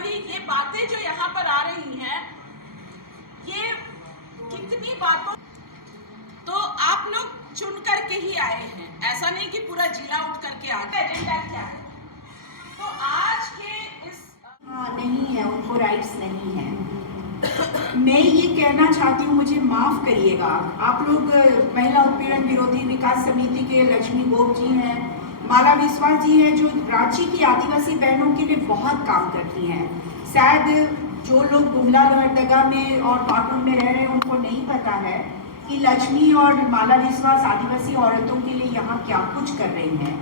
अभी ये बातें जो यहाँ पर आ रही हैं, ये कितनी बातों, तो आप लोग चुन करके ही आए हैं, ऐसा नहीं कि पूरा जिला उठ करके आ गया। एजेंडा क्या है? तो आज के इस नहीं है, उनको राइट्स नहीं है। मैं ये कहना चाहती हूँ, मुझे माफ़ करिएगा, आप लोग महिला उत्पीड़न विरोधी विकास समिति के लक्ष्मी गोप जी हैं, माला विश्वास जी हैं, जो रांची की आदिवासी बहनों के लिए बहुत काम करती हैं। शायद जो लोग गुमला लोहरदगा में और पाकुड़ में रह रहे हैं उनको नहीं पता है कि लक्ष्मी और माला विश्वास आदिवासी औरतों के लिए यहाँ क्या कुछ कर रही हैं।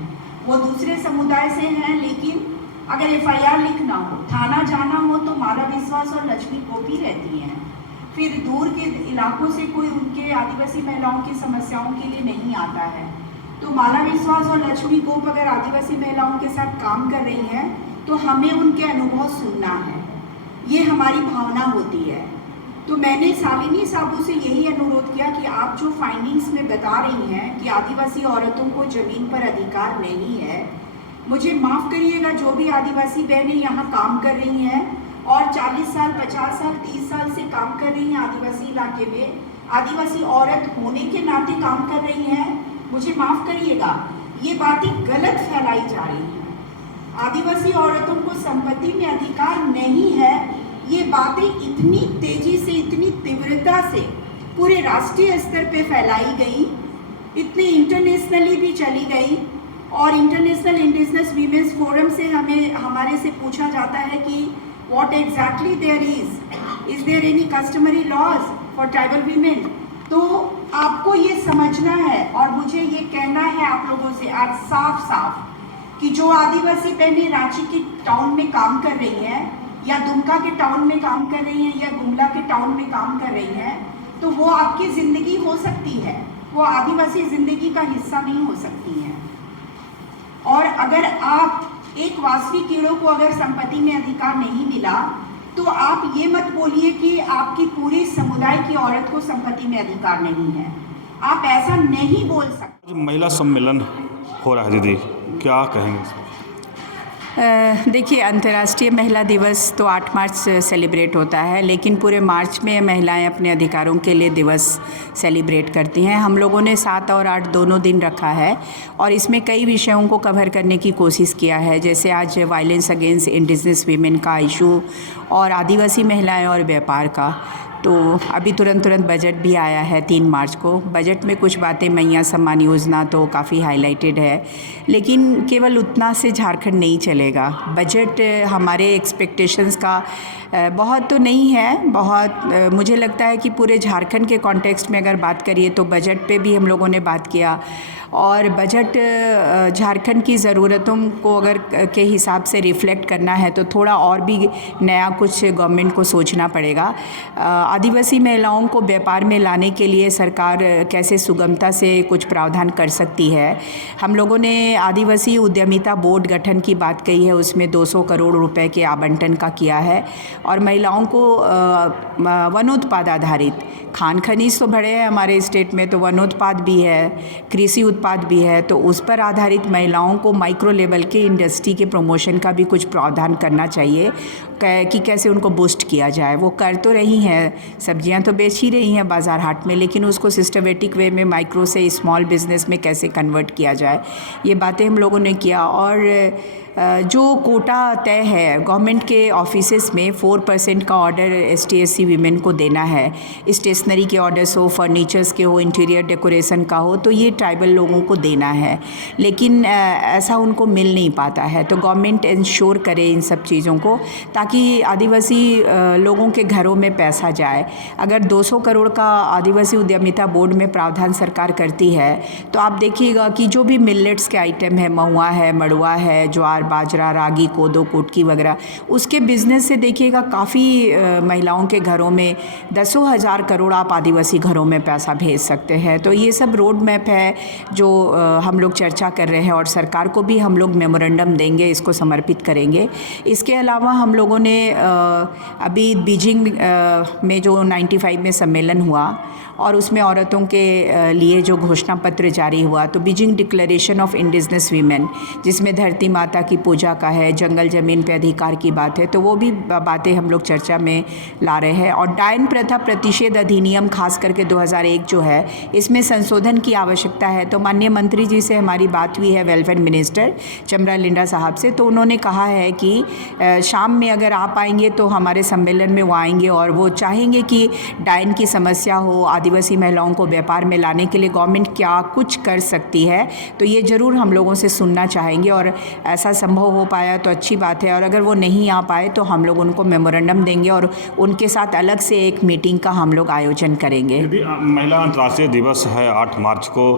वो दूसरे समुदाय से हैं, लेकिन अगर एफआईआर लिखना हो, थाना जाना हो, तो माला विश्वास और लक्ष्मी गोपी रहती हैं। फिर दूर के इलाकों से कोई उनके आदिवासी महिलाओं की समस्याओं के लिए नहीं आता है। तो माला विश्वास और लक्ष्मी गोप अगर आदिवासी महिलाओं के साथ काम कर रही हैं तो हमें उनके अनुभव सुनना है, ये हमारी भावना होती है। तो मैंने शालिनी साबू से यही अनुरोध किया कि आप जो फाइंडिंग्स में बता रही हैं कि आदिवासी औरतों को ज़मीन पर अधिकार नहीं है, मुझे माफ़ करिएगा, जो भी आदिवासी बहनें यहाँ काम कर रही हैं और 40 साल 50 साल 30 साल से काम कर रही हैं आदिवासी इलाके में, आदिवासी औरत होने के नाते काम कर रही हैं, मुझे माफ़ करिएगा, ये बातें गलत फैलाई जा रही हैं। आदिवासी औरतों को संपत्ति में अधिकार नहीं है, ये बातें इतनी तेज़ी से, इतनी तीव्रता से पूरे राष्ट्रीय स्तर पे फैलाई गई, इतनी इंटरनेशनली भी चली गई। और इंटरनेशनल इंडिजिनस वीमेंस फोरम से हमारे से पूछा जाता है कि what exactly there is there any customary laws for tribal women. तो आपको ये समझना है और मुझे ये कहना है आप लोगों से आज साफ साफ कि जो आदिवासी बहनें रांची के टाउन में काम कर रही हैं या दुमका के टाउन में काम कर रही हैं या गुमला के टाउन में काम कर रही हैं, तो वो आपकी ज़िंदगी हो सकती है, वो आदिवासी ज़िंदगी का हिस्सा नहीं हो सकती हैं। और अगर आप एक वासवी कीड़ों को अगर संपत्ति में अधिकार नहीं मिला, तो आप ये मत बोलिए कि आपकी पूरी समुदाय की औरत को संपत्ति में अधिकार नहीं है। आप ऐसा नहीं बोल सकते। महिला सम्मेलन हो रहा है दीदी, क्या कहेंगे? देखिए, अंतर्राष्ट्रीय महिला दिवस तो 8 मार्च से सेलिब्रेट होता है, लेकिन पूरे मार्च में महिलाएं अपने अधिकारों के लिए दिवस सेलिब्रेट करती हैं। हम लोगों ने 7 और 8 दोनों दिन रखा है और इसमें कई विषयों को कवर करने की कोशिश किया है, जैसे आज वायलेंस अगेंस्ट इंडिजिनस वीमेन का इशू और आदिवासी महिलाएं और व्यापार का। तो अभी तुरंत बजट भी आया है 3 मार्च को। बजट में कुछ बातें, मैया सम्मान योजना तो काफ़ी हाईलाइटेड है, लेकिन केवल उतना से झारखंड नहीं चलेगा। बजट हमारे एक्सपेक्टेशंस का बहुत तो नहीं है, बहुत मुझे लगता है कि पूरे झारखंड के कॉन्टेक्स्ट में अगर बात करिए तो बजट पे भी हम लोगों ने बात किया और बजट झारखंड की ज़रूरतों को अगर के हिसाब से रिफ़्लेक्ट करना है तो थोड़ा और भी नया कुछ गवर्नमेंट को सोचना पड़ेगा। आदिवासी महिलाओं को व्यापार में लाने के लिए सरकार कैसे सुगमता से कुछ प्रावधान कर सकती है। हम लोगों ने आदिवासी उद्यमिता बोर्ड गठन की बात कही है, उसमें 200 करोड़ रुपए के आवंटन का किया है और महिलाओं को वनोत्पाद आधारित, खान खनीज तो बड़े हैं हमारे स्टेट में, तो वनोत्पाद भी है, कृषि उत्पाद भी है, तो उस पर आधारित महिलाओं को माइक्रो लेवल के इंडस्ट्री के प्रमोशन का भी कुछ प्रावधान करना चाहिए कि कैसे उनको बूस्ट किया जाए। वो कर तो रही हैं, सब्जियां तो बेच ही रही हैं बाज़ार हाट में, लेकिन उसको सिस्टमेटिक वे में माइक्रो से स्मॉल बिजनेस में कैसे कन्वर्ट किया जाए, ये बातें हम लोगों ने किया। और जो कोटा तय है गवर्नमेंट के ऑफिसेस में 4% का ऑर्डर ST/SC वीमेन को देना है, स्टेशनरी के ऑर्डर्स हो, फर्नीचर्स के हो, इंटीरियर डेकोरेशन का हो, तो ये ट्राइबल लोगों को देना है, लेकिन ऐसा उनको मिल नहीं पाता है। तो गवर्नमेंट इंश्योर करे इन सब चीज़ों को ताकि आदिवासी लोगों के घरों में पैसा जाए। अगर 200 करोड़ का आदिवासी उद्यमिता बोर्ड में प्रावधान सरकार करती है तो आप देखिएगा कि जो भी मिलेट्स के आइटम है, महुआ है, मड़ुआ है, ज्वार बाजरा, रागी, कोदो, कुटकी वगैरह, उसके बिजनेस से देखिएगा काफ़ी महिलाओं के घरों में दसों हज़ार करोड़ आप आदिवासी घरों में पैसा भेज सकते हैं। तो ये सब रोड मैप है जो हम लोग चर्चा कर रहे हैं और सरकार को भी हम लोग मेमोरेंडम देंगे, इसको समर्पित करेंगे। इसके अलावा हम लोगों ने अभी बीजिंग में जो 95 में सम्मेलन हुआ और उसमें औरतों के लिए जो घोषणा पत्र जारी हुआ, तो Beijing declaration of indigenous women, जिसमें धरती माता की पूजा का है, जंगल ज़मीन पे अधिकार की बात है, तो वो भी बातें हम लोग चर्चा में ला रहे हैं। और डायन प्रथा प्रतिषेध अधिनियम खास करके 2001 जो है, इसमें संशोधन की आवश्यकता है। तो माननीय मंत्री जी से हमारी बात हुई है, वेलफेयर मिनिस्टर चमरा लिंडा साहब से, तो उन्होंने कहा है कि शाम में अगर आप आएंगे तो हमारे सम्मेलन में वो आएंगे और वो चाहेंगे कि डायन की समस्या हो, आदिवासी महिलाओं को व्यापार में लाने के लिए गवर्नमेंट क्या कुछ कर सकती है, तो ये ज़रूर हम लोगों से सुनना चाहेंगे और ऐसा संभव हो पाया तो अच्छी बात है। और अगर वो नहीं आ पाए तो हम लोग उनको मेमोरेंडम देंगे और उनके साथ अलग से एक मीटिंग का हम लोग आयोजन करेंगे। यदि महिला अंतर्राष्ट्रीय दिवस है 8 मार्च को,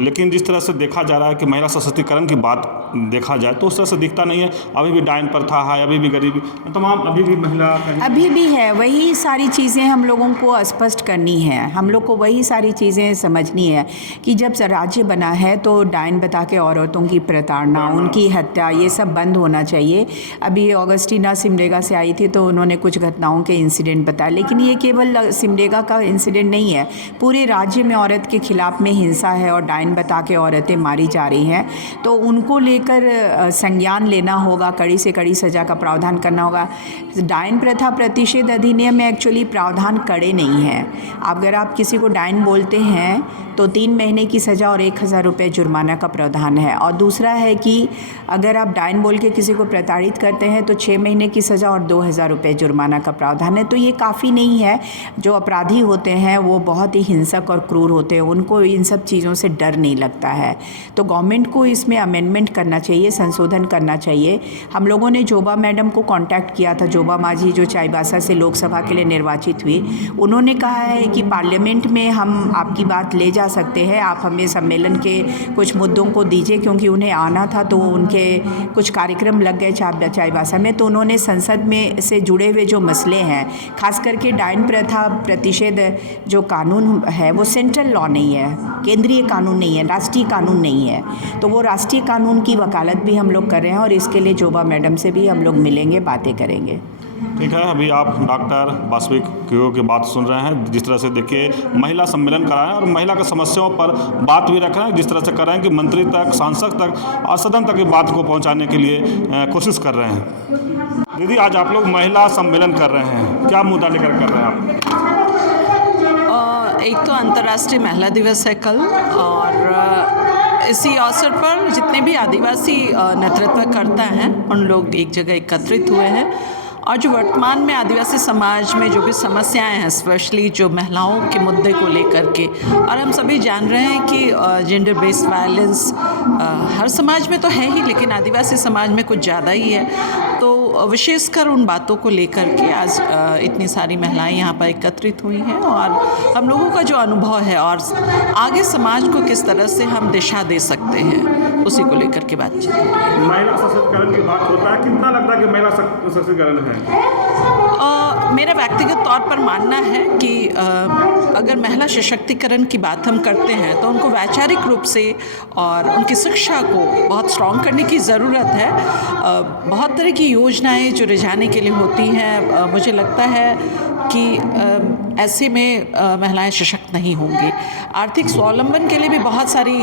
लेकिन जिस तरह से देखा जा रहा है कि महिला सशक्तिकरण की बात देखा जाए तो उस तरह से दिखता नहीं है। अभी भी डायन प्रथा है, अभी भी गरीबी तमाम, अभी भी महिला अभी भी है। वही सारी चीज़ें हम लोगों को स्पष्ट करनी है, हम लोग को वही सारी चीज़ें समझनी है कि जब राज्य बना है तो डायन बता के औरतों की प्रताड़ना, उनकी हत्या, ये सब बंद होना चाहिए। अभी ऑगस्टीना सिमडेगा से आई थी तो उन्होंने कुछ घटनाओं के इंसिडेंट बताए, लेकिन ये केवल सिमडेगा का इंसिडेंट नहीं है, पूरे राज्य में औरत के खिलाफ में हिंसा है और डायन बता के औरतें मारी जा रही हैं। तो उनको लेकर संज्ञान लेना होगा, कड़ी से कड़ी सज़ा का प्रावधान करना होगा। डायन प्रथा प्रतिषेध अधिनियम में एक्चुअली प्रावधान कड़े नहीं हैं। अगर आप किसी को डायन बोलते हैं तो 3 महीने की सज़ा और 1000 रुपये जुर्माना का प्रावधान है। और दूसरा है कि अगर आप डायन बोल के किसी को प्रताड़ित करते हैं तो 6 महीने की सज़ा और 2000 रुपये जुर्माना का प्रावधान है। तो ये काफ़ी नहीं है। जो अपराधी होते हैं वो बहुत ही हिंसक और क्रूर होते हैं, उनको इन सब चीज़ों से डर नहीं लगता है। तो गवर्नमेंट को इसमें अमेंडमेंट करना चाहिए, संशोधन करना चाहिए। हम लोगों ने जोबा मैडम को कांटेक्ट किया था, जोबा माझी जो चाईबासा से लोकसभा के लिए निर्वाचित हुई। उन्होंने कहा है कि पार्लियामेंट में हम आपकी बात ले जा सकते हैं, आप हमें सम्मेलन के कुछ मुद्दों को दीजिए, क्योंकि उन्हें आना था तो उनके कुछ कार्यक्रम लग गए चाईबासा में। तो उन्होंने संसद में से जुड़े हुए जो मसले हैं, खास करके डायन प्रथा प्रतिषेध जो कानून है वो सेंट्रल लॉ नहीं है, केंद्रीय कानून नहीं है, राष्ट्रीय कानून नहीं है, तो वो राष्ट्रीय कानून की वकालत भी हम लोग कर रहे हैं और इसके लिए जोबा मैडम से भी हम लोग मिलेंगे, बातें करेंगे। ठीक है। अभी आप डॉक्टर वासविक क्यों की बात सुन रहे हैं, जिस तरह से देखिए महिला सम्मेलन करा रहे हैं और महिला की समस्याओं पर बात भी रख रहे हैं, जिस तरह से कर रहे हैं कि मंत्री तक, सांसद तक और सदन तक की बात को पहुंचाने के लिए कोशिश कर रहे हैं। दीदी, आज आप लोग महिला सम्मेलन कर रहे हैं, क्या मुद्दा लेकर कर रहे हैं आप? एक तो अंतर्राष्ट्रीय महिला दिवस है कल, और इसी अवसर पर जितने भी आदिवासी नेतृत्व करता हैं उन लोग एक जगह एकत्रित हुए हैं और जो वर्तमान में आदिवासी समाज में जो भी समस्याएं हैं, स्पेशली जो महिलाओं के मुद्दे को लेकर के, और हम सभी जान रहे हैं कि जेंडर बेस्ड वायलेंस हर समाज में तो है ही, लेकिन आदिवासी समाज में कुछ ज़्यादा ही है। तो विशेषकर उन बातों को लेकर के आज इतनी सारी महिलाएं यहाँ पर एकत्रित हुई हैं और हम लोगों का जो अनुभव है और आगे समाज को किस तरह से हम दिशा दे सकते हैं, उसी को लेकर के बातचीत। महिला सशक्तिकरण की बात होता है, कितना लगता है कि महिला सशक्तिकरण है? मेरा व्यक्तिगत तौर पर मानना है कि अगर महिला सशक्तिकरण की बात हम करते हैं तो उनको वैचारिक रूप से और उनकी शिक्षा को बहुत स्ट्रॉन्ग करने की ज़रूरत है। बहुत तरह की योजनाएं जो रिझाने के लिए होती हैं, मुझे लगता है कि ऐसे में महिलाएं सशक्त नहीं होंगी। आर्थिक स्वावलंबन के लिए भी बहुत सारी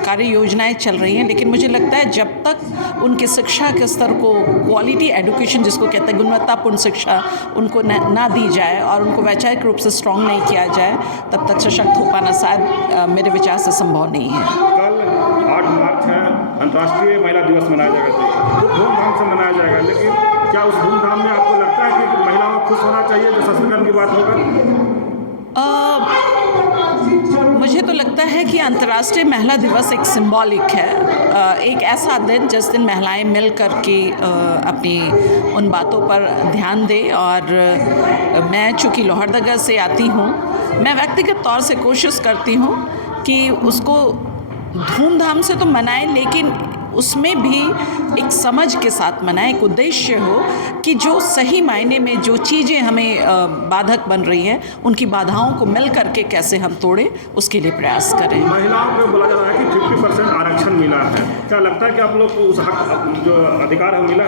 कार्य योजनाएं चल रही हैं, लेकिन मुझे लगता है जब तक उनके शिक्षा के स्तर को, क्वालिटी एजुकेशन जिसको कहते हैं, गुणवत्तापूर्ण शिक्षा उनको ना दी जाए और उनको वैचारिक रूप से स्ट्रॉन्ग नहीं किया जाए, तब तक सशक्त हो पाना शायद मेरे विचार से संभव नहीं है। कल 8 मार्च है, अंतर्राष्ट्रीय महिला दिवस मनाया जाएगा, धूमधाम से मनाया जाएगा, लेकिन क्या उस धूमधाम में आपको लगता है कि महिलाओं को खुश होना चाहिए जो सशक्तिकरण की बात होगा? मुझे तो लगता है कि अंतर्राष्ट्रीय महिला दिवस एक सिंबॉलिक है, एक ऐसा दिन जिस दिन महिलाएं मिल कर के अपनी उन बातों पर ध्यान दें। और मैं चूँकि लोहरदगा से आती हूँ, मैं व्यक्तिगत तौर से कोशिश करती हूँ कि उसको धूमधाम से तो मनाएं, लेकिन उसमें भी एक समझ के साथ मनाएं, एक उद्देश्य हो कि जो सही मायने में जो चीज़ें हमें बाधक बन रही हैं, उनकी बाधाओं को मिल करके कैसे हम तोड़ें, उसके लिए प्रयास करें। महिलाओं को बोला जा रहा है कि 50% आरक्षण मिला है, क्या लगता है कि आप लोग को उस हक जो अधिकार है मिला?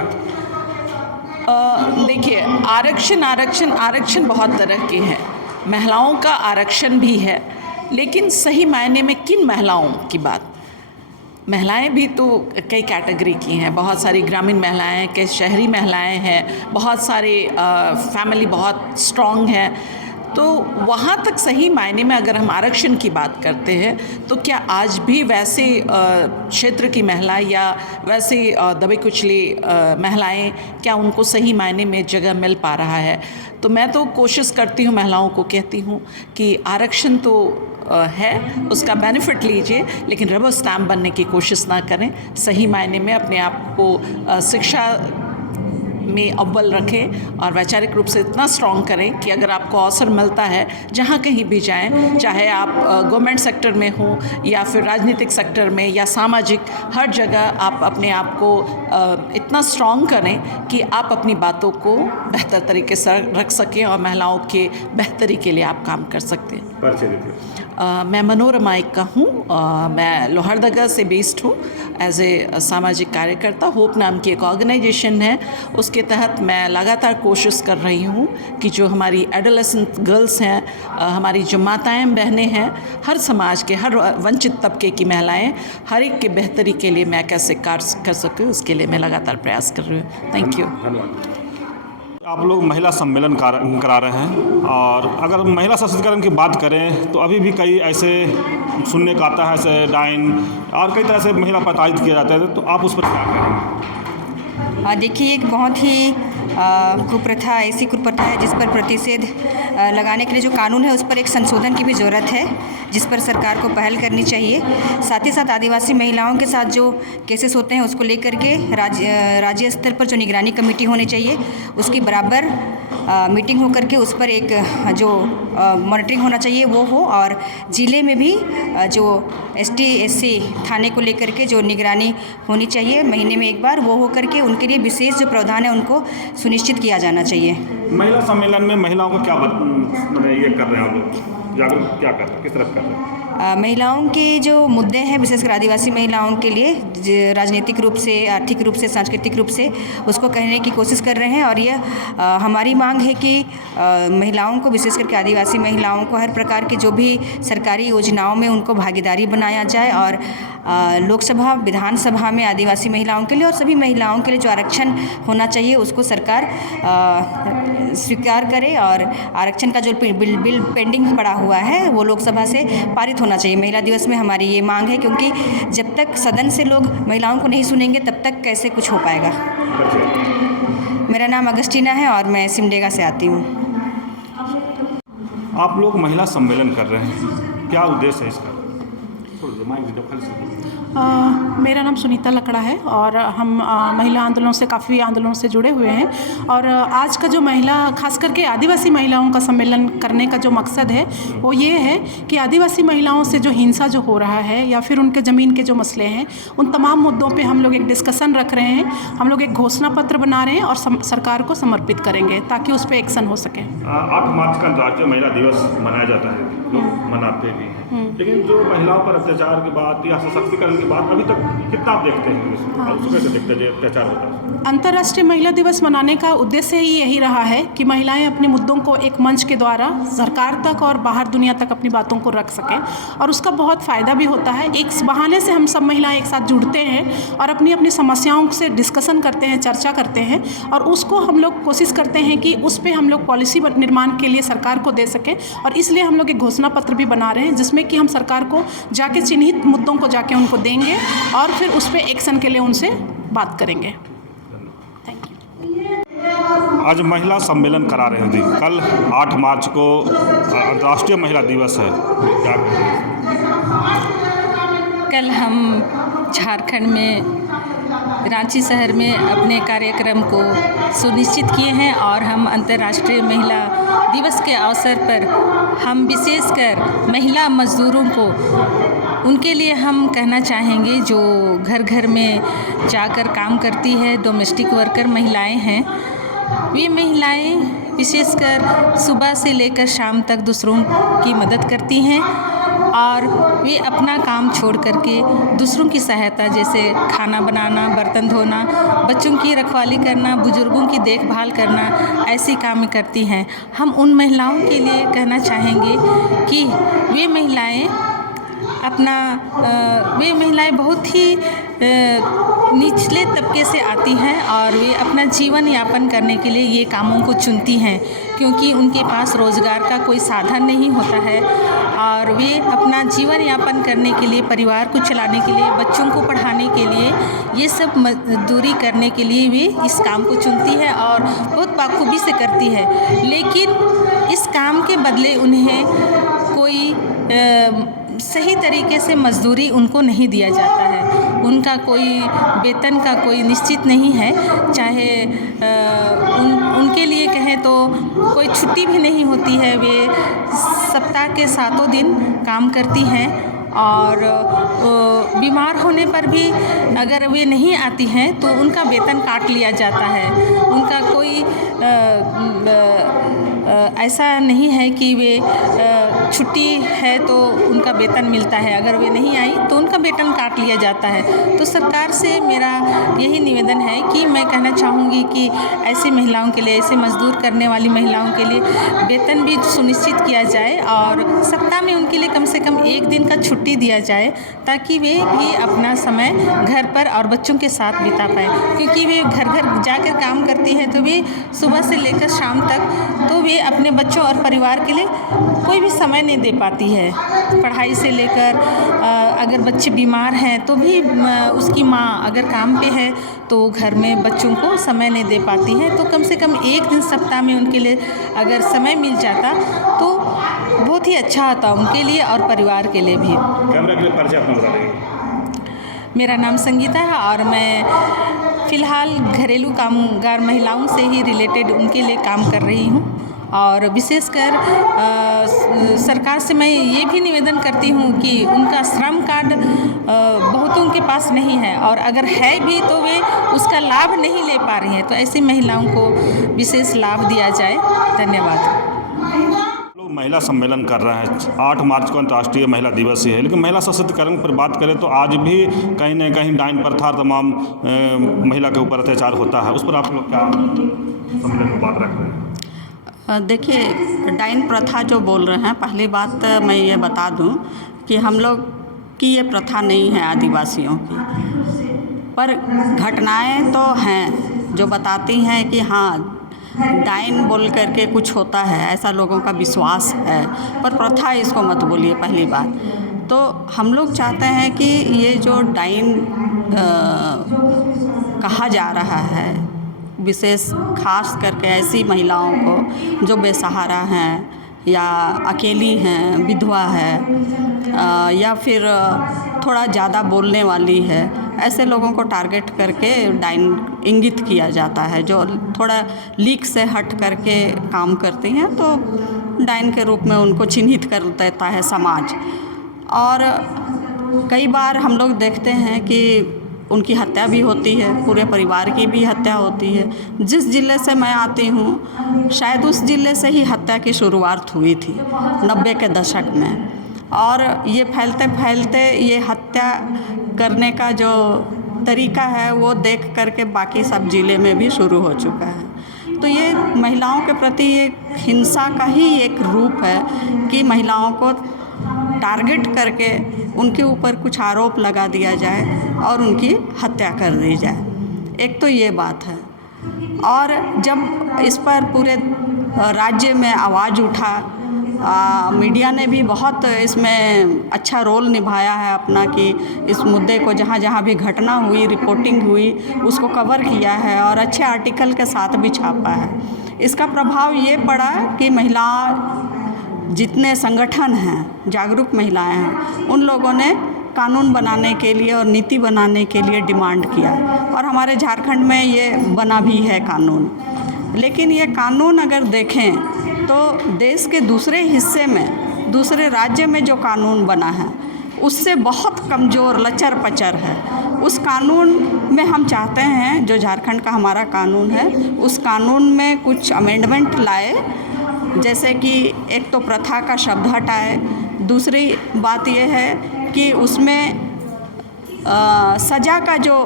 देखिए, आरक्षण बहुत तरह के हैं। महिलाओं का आरक्षण भी है, लेकिन सही मायने में किन महिलाओं की बात? महिलाएं भी तो कई कैटेगरी की हैं, बहुत सारी ग्रामीण महिलाएं, कई शहरी महिलाएं हैं, बहुत सारे फैमिली बहुत स्ट्रॉन्ग हैं। तो वहाँ तक सही मायने में अगर हम आरक्षण की बात करते हैं तो क्या आज भी वैसे क्षेत्र की महिला या वैसे दबे कुचले महिलाएं, क्या उनको सही मायने में जगह मिल पा रहा है? तो मैं तो कोशिश करती हूँ, महिलाओं को कहती हूँ कि आरक्षण तो है, उसका बेनिफिट लीजिए, लेकिन रबर स्टैम्प बनने की कोशिश ना करें। सही मायने में अपने आप को शिक्षा में अव्वल रखें और वैचारिक रूप से इतना स्ट्रॉन्ग करें कि अगर आपको अवसर मिलता है जहाँ कहीं भी जाएं, चाहे आप गवर्नमेंट सेक्टर में हो या फिर राजनीतिक सेक्टर में या सामाजिक, हर जगह आप अपने आप को इतना स्ट्रॉन्ग करें कि आप अपनी बातों को बेहतर तरीके से रख सकें और महिलाओं के बेहतरी के लिए आप काम कर सकते हैं। परिचय दीजिए। मैं मनोरमा का हूँ, मैं लोहरदगा से बेस्ड हूँ एज ए सामाजिक कार्यकर्ता। होप नाम की एक ऑर्गेनाइजेशन है, उसके तहत मैं लगातार कोशिश कर रही हूँ कि जो हमारी एडोलेसेंट गर्ल्स हैं, हमारी जो माताएं बहनें हैं, हर समाज के हर वंचित तबके की महिलाएं, हर एक के बेहतरी के लिए मैं कैसे कार्य कर सकूँ, उसके लिए मैं लगातार प्रयास कर रही हूँ। Thank you. धन्यवाद। आप लोग महिला सम्मेलन करा रहे हैं, और अगर महिला सशक्तिकरण की बात करें तो अभी भी कई ऐसे सुनने का आता है, ऐसे डाइन और कई तरह से महिला प्रताड़ित किया जाता है, तो आप उस पर क्या कहेंगे? देखिए, एक बहुत ही कुप्रथा, ऐसी कुप्रथा है जिस पर प्रतिषेध लगाने के लिए जो कानून है उस पर एक संशोधन की भी ज़रूरत है, जिस पर सरकार को पहल करनी चाहिए। साथ ही साथ आदिवासी महिलाओं के साथ जो केसेस होते हैं उसको लेकर के राज्य स्तर पर जो निगरानी कमेटी होनी चाहिए, उसकी बराबर मीटिंग हो करके उस पर एक जो मॉनिटरिंग होना चाहिए वो हो, और ज़िले में भी जो ST SC थाने को लेकर के जो निगरानी होनी चाहिए महीने में एक बार, वो हो करके उनके लिए विशेष जो प्रावधान है उनको सुनिश्चित किया जाना चाहिए। महिला सम्मेलन में महिलाओं को क्या ये कर रहे हैं आप लोग, जागरूक क्या कर रहे हैं, किस तरफ कर रहे हैं? महिलाओं के जो मुद्दे हैं, विशेषकर आदिवासी महिलाओं के लिए राजनीतिक रूप से, आर्थिक रूप से, सांस्कृतिक रूप से उसको कहने की कोशिश कर रहे हैं। और यह हमारी मांग है कि महिलाओं को, विशेष करके आदिवासी महिलाओं को हर प्रकार की जो भी सरकारी योजनाओं में उनको भागीदारी बनाया जाए, और लोकसभा, विधानसभा में आदिवासी महिलाओं के लिए और सभी महिलाओं के लिए जो आरक्षण होना चाहिए उसको सरकार स्वीकार करे, और आरक्षण का जो बिल पेंडिंग पड़ा हुआ है वो लोकसभा से पारित होना चाहिए। महिला दिवस में हमारी ये मांग है, क्योंकि जब तक सदन से लोग महिलाओं को नहीं सुनेंगे तब तक कैसे कुछ हो पाएगा। मेरा नाम अगस्टीना है और मैं सिमडेगा से आती हूँ। आप लोग महिला सम्मेलन कर रहे हैं, क्या उद्देश्य है इसका? मेरा नाम सुनीता लकड़ा है और हम महिला आंदोलन से, काफ़ी आंदोलनों से जुड़े हुए हैं। और आज का जो महिला, खास करके आदिवासी महिलाओं का सम्मेलन करने का जो मकसद है वो ये है कि आदिवासी महिलाओं से जो हिंसा जो हो रहा है या फिर उनके ज़मीन के जो मसले हैं, उन तमाम मुद्दों पे हम लोग एक डिस्कशन रख रहे हैं। हम लोग एक घोषणा पत्र बना रहे हैं और सरकार को समर्पित करेंगे ताकि उस पर एक्शन हो सके। 8 मार्च का अंतर्राष्ट्रीय महिला दिवस मनाया जाता है, लोग मनाते भी हैं, लेकिन जो महिलाओं पर अत्याचार की बात या सशक्तिकरण की बात अभी तक कितना आप देखते हैं? उसको कैसे देखते हैं अत्याचार होता है? अंतर्राष्ट्रीय महिला दिवस मनाने का उद्देश्य ही यही रहा है कि महिलाएं अपने मुद्दों को एक मंच के द्वारा सरकार तक और बाहर दुनिया तक अपनी बातों को रख सकें, और उसका बहुत फ़ायदा भी होता है। एक बहाने से हम सब महिलाएं एक साथ जुड़ते हैं और अपनी अपनी समस्याओं से डिस्कशन करते हैं, चर्चा करते हैं, और उसको हम लोग कोशिश करते हैं कि उस पर हम लोग पॉलिसी निर्माण के लिए सरकार को दे सकें। और इसलिए हम लोग एक घोषणा पत्र भी बना रहे हैं जिसमें कि हम सरकार को जाके चिन्हित मुद्दों को जाके उनको देंगे और फिर उस पर एक्शन के लिए उनसे बात करेंगे। आज महिला सम्मेलन करा रहे हैं जी, कल 8 मार्च को अंतर्राष्ट्रीय महिला दिवस है, क्या करेंगे? कल हम झारखंड में रांची शहर में अपने कार्यक्रम को सुनिश्चित किए हैं, और हम अंतर्राष्ट्रीय महिला दिवस के अवसर पर हम विशेषकर महिला मजदूरों को, उनके लिए हम कहना चाहेंगे जो घर घर में जाकर काम करती है, डोमेस्टिक वर्कर महिलाएं हैं, वे महिलाएं विशेषकर सुबह से लेकर शाम तक दूसरों की मदद करती हैं। और वे अपना काम छोड़ करके दूसरों की सहायता, जैसे खाना बनाना, बर्तन धोना, बच्चों की रखवाली करना, बुजुर्गों की देखभाल करना, ऐसी काम करती हैं। हम उन महिलाओं के लिए कहना चाहेंगे कि वे महिलाएं बहुत ही निचले तबके से आती हैं और वे अपना जीवन यापन करने के लिए ये कामों को चुनती हैं, क्योंकि उनके पास रोज़गार का कोई साधन नहीं होता है और वे अपना जीवन यापन करने के लिए, परिवार को चलाने के लिए, बच्चों को पढ़ाने के लिए, ये सब मजदूरी करने के लिए वे इस काम को चुनती है और बहुत बाखूबी से करती है। लेकिन इस काम के बदले उन्हें कोई सही तरीके से मजदूरी उनको नहीं दिया जाता है। उनका कोई वेतन का कोई निश्चित नहीं है, चाहे उनके लिए कहें तो कोई छुट्टी भी नहीं होती है। वे सप्ताह के 7 दिन काम करती हैं और बीमार होने पर भी अगर वे नहीं आती हैं तो उनका वेतन काट लिया जाता है। उनका कोई ऐसा नहीं है कि वे छुट्टी है तो उनका वेतन मिलता है, अगर वे नहीं आई तो उनका वेतन काट लिया जाता है। तो सरकार से मेरा यही निवेदन है कि मैं कहना चाहूँगी कि ऐसी महिलाओं के लिए, ऐसे मजदूर करने वाली महिलाओं के लिए वेतन भी सुनिश्चित किया जाए और सप्ताह में उनके लिए कम से कम 1 दिन का छुट्टी दिया जाए, ताकि वे भी अपना समय घर पर और बच्चों के साथ बिता पाए। क्योंकि वे घर घर जाकर काम करती है तो वे सुबह से लेकर शाम तक तो वे अपने बच्चों और परिवार के लिए कोई भी समय नहीं दे पाती है। पढ़ाई से लेकर अगर बच्चे बीमार हैं तो भी उसकी माँ अगर काम पे है तो घर में बच्चों को समय नहीं दे पाती है। तो कम से कम 1 दिन सप्ताह में उनके लिए अगर समय मिल जाता तो बहुत ही अच्छा होता उनके लिए और परिवार के लिए भी। कैमरा के लिए परिचय अपना बता देंगे। मेरा नाम संगीता है और मैं फ़िलहाल घरेलू कामगार महिलाओं से ही रिलेटेड उनके लिए काम कर रही हूँ और विशेषकर सरकार से मैं ये भी निवेदन करती हूँ कि उनका श्रम कार्ड बहुतों के पास नहीं है और अगर है भी तो वे उसका लाभ नहीं ले पा रही हैं। तो ऐसी महिलाओं को विशेष लाभ दिया जाए। धन्यवाद। महिला सम्मेलन कर रहे हैं। 8 मार्च को अंतर्राष्ट्रीय महिला दिवस ही है, लेकिन महिला सशक्तिकरण पर बात करें तो आज भी कहीं न कहीं डाइन प्रथा तमाम महिला के ऊपर अत्याचार होता है। उस पर आप लोग क्या सम्मेलन में बात रख रहे हैं? देखिए, डाइन प्रथा जो बोल रहे हैं, पहली बात मैं ये बता दूं कि हम लोग की ये प्रथा नहीं है आदिवासियों की, पर घटनाएं तो हैं जो बताती हैं कि हाँ डाइन बोल करके कुछ होता है, ऐसा लोगों का विश्वास है, पर प्रथा इसको मत बोलिए। पहली बात तो हम लोग चाहते हैं कि ये जो डाइन कहा जा रहा है, विशेष खास करके ऐसी महिलाओं को जो बेसहारा हैं या अकेली हैं, विधवा है या फिर थोड़ा ज़्यादा बोलने वाली है, ऐसे लोगों को टारगेट करके डाइन इंगित किया जाता है। जो थोड़ा लीक से हट करके काम करती हैं तो डाइन के रूप में उनको चिन्हित कर देता है समाज। और कई बार हम लोग देखते हैं कि उनकी हत्या भी होती है, पूरे परिवार की भी हत्या होती है। जिस ज़िले से मैं आती हूँ शायद उस ज़िले से ही हत्या की शुरुआत हुई थी 90 के दशक में, और ये फैलते फैलते ये हत्या करने का जो तरीका है वो देख करके बाकी सब ज़िले में भी शुरू हो चुका है। तो ये महिलाओं के प्रति एक हिंसा का ही एक रूप है कि महिलाओं को टारगेट करके उनके ऊपर कुछ आरोप लगा दिया जाए और उनकी हत्या कर दी जाए। एक तो ये बात है। और जब इस पर पूरे राज्य में आवाज़ उठा, मीडिया ने भी बहुत इसमें अच्छा रोल निभाया है अपना, कि इस मुद्दे को जहाँ जहाँ भी घटना हुई, रिपोर्टिंग हुई, उसको कवर किया है और अच्छे आर्टिकल के साथ भी छापा है। इसका प्रभाव ये पड़ा कि महिला जितने संगठन हैं, जागरूक महिलाएं हैं, उन लोगों ने कानून बनाने के लिए और नीति बनाने के लिए डिमांड किया और हमारे झारखंड में ये बना भी है कानून। लेकिन ये कानून अगर देखें तो देश के दूसरे हिस्से में, दूसरे राज्य में जो कानून बना है उससे बहुत कमज़ोर, लचर पचर है। उस कानून में हम चाहते हैं, जो झारखंड का हमारा कानून है, उस कानून में कुछ अमेंडमेंट लाए, जैसे कि एक तो प्रथा का शब्द हटाए, दूसरी बात यह है कि उसमें सज़ा का जो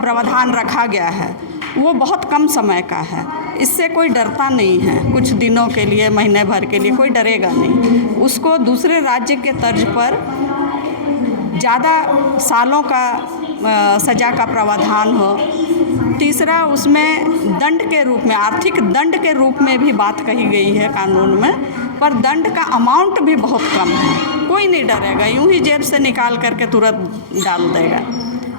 प्रावधान रखा गया है वो बहुत कम समय का है। इससे कोई डरता नहीं है, कुछ दिनों के लिए, महीने भर के लिए कोई डरेगा नहीं। उसको दूसरे राज्य के तर्ज पर ज़्यादा सालों का सज़ा का प्रावधान हो। तीसरा, उसमें दंड के रूप में, आर्थिक दंड के रूप में भी बात कही गई है कानून में, पर दंड का अमाउंट भी बहुत कम है। कोई नहीं डरेगा, यूं ही जेब से निकाल करके तुरंत डाल देगा।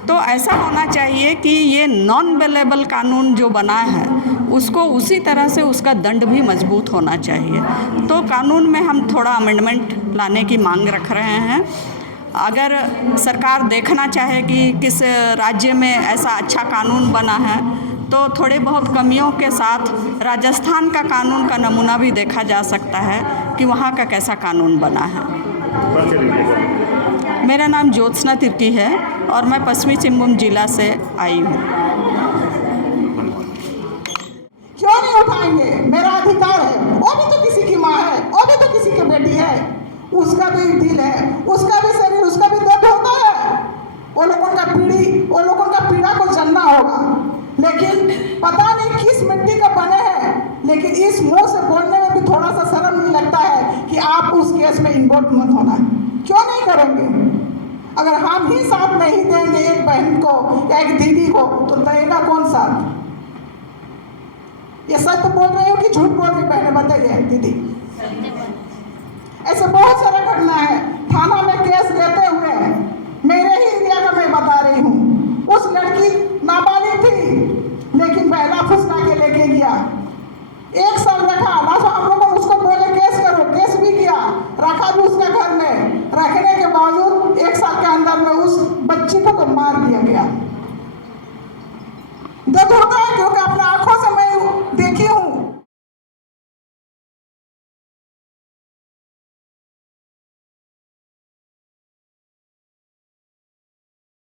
तो ऐसा होना चाहिए कि ये नॉन बेलेबल कानून जो बना है उसको उसी तरह से उसका दंड भी मजबूत होना चाहिए। तो कानून में हम थोड़ा अमेंडमेंट लाने की मांग रख रहे हैं। अगर सरकार देखना चाहे कि किस राज्य में ऐसा अच्छा कानून बना है तो थोड़े बहुत कमियों के साथ राजस्थान का कानून का नमूना भी देखा जा सकता है कि वहाँ का कैसा कानून बना है। मेरा नाम ज्योत्सना तिर्की है और मैं पश्चिमी सिंहभूम जिला से आई हूँ। क्यों नहीं उठाएंगे? मेरा अधिकार है। वो भी तो किसी की माँ है, वो भी तो किसी की बेटी है, उसका भी दिल है, उसका भी शरीर, उसका भी दर्द होता है। वो लोगों का पीड़ा को जानना होगा। लेकिन पता नहीं किस मिट्टी का बने हैं, लेकिन इस मुंह से बोलने में भी थोड़ा सा शर्म नहीं लगता है कि आप उस केस में इन्वॉल्व मत होना। क्यों नहीं करेंगे? अगर हम ही साथ नहीं देंगे एक बहन को या एक दीदी को, तो देगा कौन साथ? ये सच बोल रही हो कि झूठ बोल रही बहने? बताइए दीदी। ऐसे बहुत सारा घटना है। थाना में केस लेते हुए मेरे ही एरिया का मैं बता रही हूँ। उस लड़की नाबालिग थी, लेकिन बहना फुसला के लेके गया। 1 साल रखा। लास्ट हम लोग उसको बोले केस करो, केस भी किया, रखा भी उसका घर में। रखने के बावजूद 1 साल के अंदर में उस बच्ची को मार दिया गया। दर्द होता है क्योंकि अपना